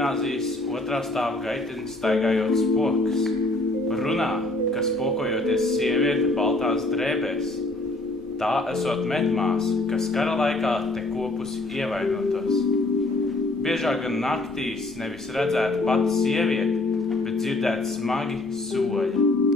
gimnāzijas otrā stāva gaitenis staigājot spokas. Runā, kas pokojoties sieviete baltās drēbēs. Tā esot medmās, kas kara laikā te kopusi ievainotos. Biežāk gan naktīs nevis redzēta pati sieviete, bet dzirdēt smagi soļi.